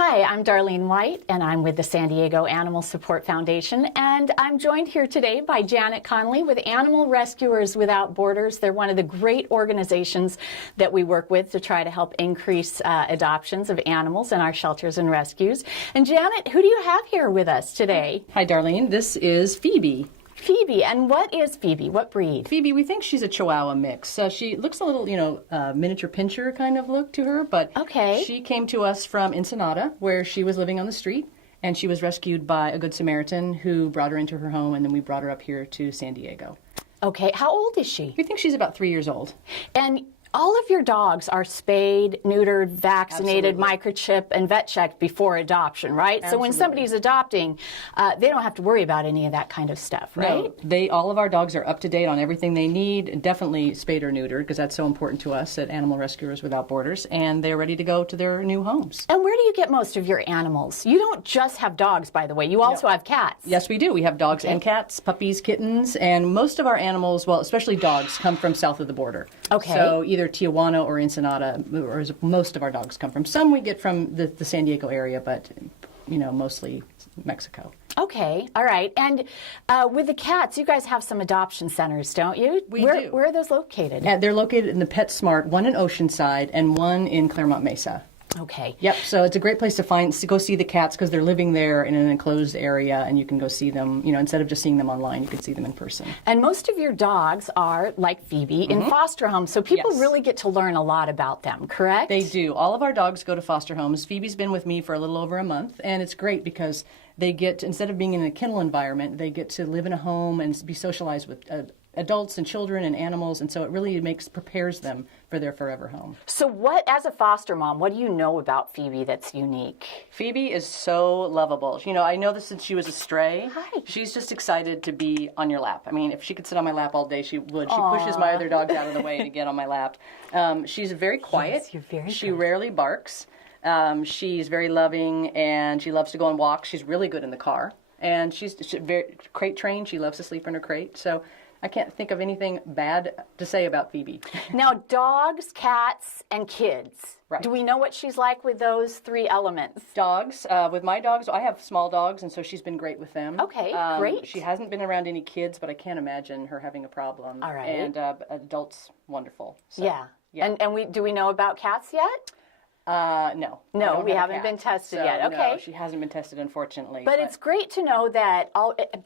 Hi, I'm Darlene White, and I'm with the San Diego Animal Support Foundation, and I'm joined here today by Janet Conley with Animal Rescuers Without Borders. They're one of the great organizations that we work with to try to help increase adoptions of animals in our shelters and rescues. And Janet, who do you have here with us today? Hi, Darlene. This is Phoebe. Phoebe. And what is Phoebe? What breed? Phoebe, we think she's a Chihuahua mix. She looks a little, miniature pincher kind of look to her, but okay. She came to us from Ensenada, where she was living on the street, and she was rescued by a Good Samaritan who brought her into her home, and then we brought her up here to San Diego. Okay. How old is she? We think she's about 3 years old. And all of your dogs are spayed, neutered, vaccinated, microchipped, and vet checked before adoption, right? Absolutely. So when somebody's adopting, they don't have to worry about any of that kind of stuff, right? No, all of our dogs are up to date on everything they need, definitely spayed or neutered, because that's so important to us at Animal Rescuers Without Borders, and they're ready to go to their new homes. And where do you get most of your animals? You don't just have dogs, by the way. You also have cats. Yes, we do. We have dogs and cats, puppies, kittens, and most of our animals, well, especially dogs, come from south of the border. Okay. So either Tijuana or Ensenada, or most of our dogs come from. Some we get from the San Diego area, but, mostly Mexico. Okay, all right. And with the cats, you guys have some adoption centers, don't you? We do. Where are those located? They're located in the PetSmart, one in Oceanside and one in Claremont Mesa. Okay. Yep, so it's a great place to go see the cats because they're living there in an enclosed area, and you can go see them, instead of just seeing them online, you can see them in person. And most of your dogs are, like Phoebe, in foster homes, so people really get to learn a lot about them, correct? They do. All of our dogs go to foster homes. Phoebe's been with me for a little over a month, and it's great because they get, instead of being in a kennel environment, they get to live in a home and be socialized with adults and children and animals, and so it really prepares them for their forever home. So as a foster mom, what do you know about Phoebe that's unique? Phoebe is so lovable. I know this since she was a stray. Hi. She's just excited to be on your lap. I mean, if she could sit on my lap all day, she would. She Aww. pushes my other dogs out of the way to get on my lap. She's very quiet. Yes, you're very She good. rarely barks. She's very loving, and she loves to go on walks. She's really good in the car. And she's very crate trained. She loves to sleep in her crate. So I can't think of anything bad to say about Phoebe. Now, dogs, cats, and kids. Right. Do we know what she's like with those three elements? Dogs. With my dogs, I have small dogs, and so she's been great with them. Okay, great. She hasn't been around any kids, but I can't imagine her having a problem. All right. And adults, wonderful. So, Yeah. And do we know about cats yet? No. No, we haven't been tested yet. Okay. No, she hasn't been tested, unfortunately. But it's great to know that,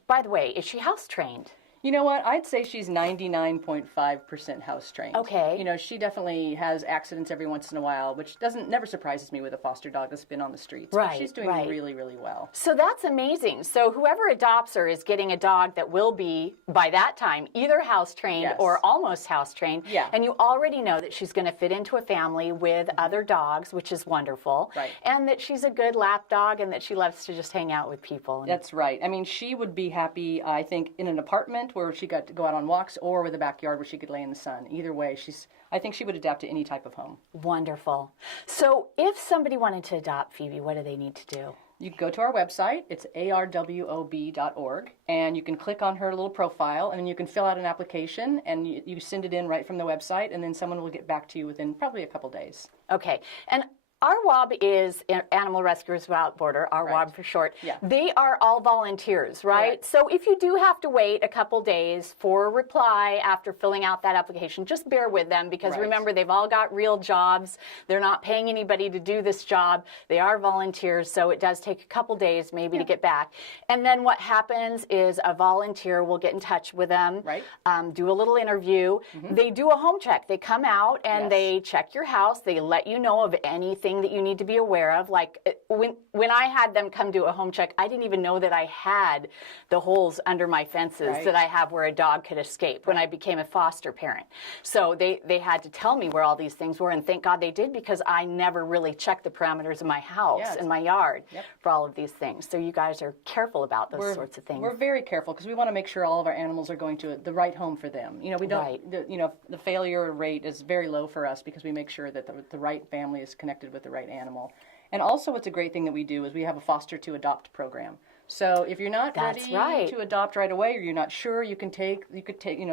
by the way, is she house trained? You know what? I'd say she's 99.5% house trained. Okay. She definitely has accidents every once in a while, which never surprises me with a foster dog that's been on the streets. Right. But she's doing really, really well. So that's amazing. So whoever adopts her is getting a dog that will be, by that time, either house trained or almost house trained. Yeah. And you already know that she's going to fit into a family with other dogs, which is wonderful. Right. And that she's a good lap dog and that she loves to just hang out with people. That's right. I mean, she would be happy, I think, in an apartment where she got to go out on walks, or with a backyard where she could lay in the sun. Either way, I think she would adapt to any type of home. Wonderful. So if somebody wanted to adopt Phoebe, what do they need to do? You can go to our website. It's arwob.org, and you can click on her little profile, and then you can fill out an application, and you send it in right from the website, and then someone will get back to you within probably a couple days. Okay. And ARWOB is Animal Rescuers Without Border, ARWOB for short. Yeah. They are all volunteers, right? Correct. So if you do have to wait a couple days for a reply after filling out that application, just bear with them because remember, they've all got real jobs. They're not paying anybody to do this job. They are volunteers, so it does take a couple days maybe to get back. And then what happens is a volunteer will get in touch with them, do a little interview. They do a home check. They come out and they check your house. They let you know of anything that you need to be aware of. Like when I had them come do a home check, I didn't even know that I had the holes under my fences that I have where a dog could escape when I became a foster parent. So they had to tell me where all these things were, and thank God they did because I never really checked the parameters of my house and my yard for all of these things. So you guys are careful about those sorts of things. We're very careful because we want to make sure all of our animals are going to the right home for them. We don't, the failure rate is very low for us because we make sure that the right family is connected with the right animal. And also what's a great thing that we do is we have a foster to adopt program. So if you're not ready to adopt right away, or you're not sure, you could take,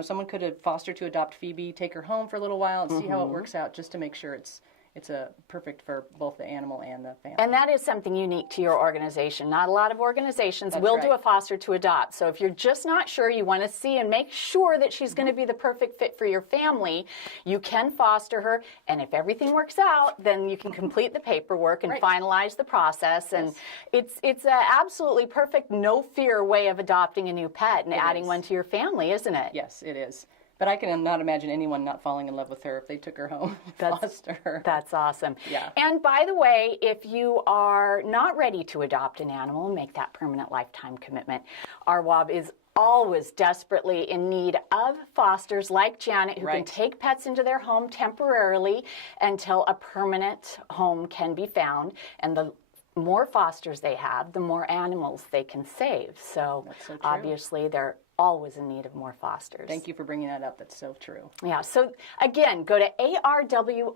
someone could foster to adopt Phoebe, take her home for a little while and see how it works out, just to make sure it's it's a perfect for both the animal and the family. And that is something unique to your organization. Not a lot of organizations That's will right. do a foster to adopt. So if you're just not sure, you want to see and make sure that she's going to be the perfect fit for your family, you can foster her. And if everything works out, then you can complete the paperwork and Right. finalize the process. And it's an absolutely perfect, no fear way of adopting a new pet and adding one to your family, isn't it? Yes, it is. But I can not imagine anyone not falling in love with her if they took her home to foster her. That's awesome. Yeah. And by the way, if you are not ready to adopt an animal and make that permanent lifetime commitment, RWAB is always desperately in need of fosters like Janet who can take pets into their home temporarily until a permanent home can be found. And the more fosters they have, the more animals they can save. So, That's so true. obviously they're always in need of more fosters. Thank you for bringing that up. That's so true. Yeah, so again, go to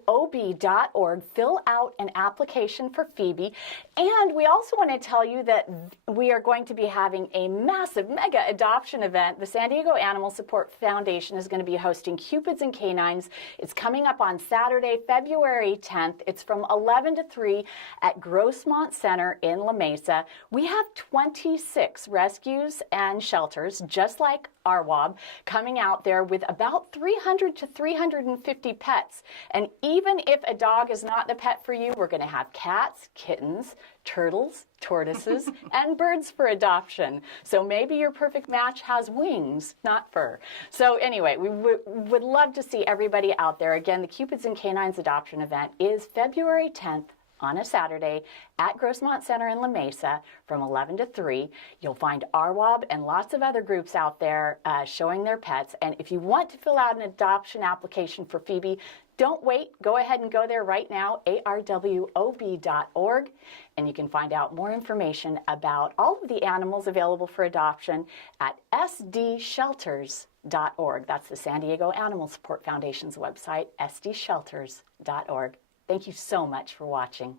arwob.org, fill out an application for Phoebe, and we also want to tell you that we are going to be having a massive mega adoption event. The San Diego Animal Support Foundation is going to be hosting Cupids and Canines. It's coming up on Saturday, February 10th. It's from 11 to 3 at Grossmont Center in La Mesa. We have 26 rescues and shelters, just like RWAB, coming out there with about 300 to 350 pets. And even if a dog is not the pet for you, we're going to have cats, kittens, turtles, tortoises, and birds for adoption. So maybe your perfect match has wings, not fur. So anyway, we would love to see everybody out there. Again, the Cupids and Canines adoption event is February 10th. On a Saturday at Grossmont Center in La Mesa from 11 to 3. You'll find RWAB and lots of other groups out there showing their pets. And if you want to fill out an adoption application for Phoebe, don't wait. Go ahead and go there right now, arwob.org. And you can find out more information about all of the animals available for adoption at sdshelters.org. That's the San Diego Animal Support Foundation's website, sdshelters.org. Thank you so much for watching.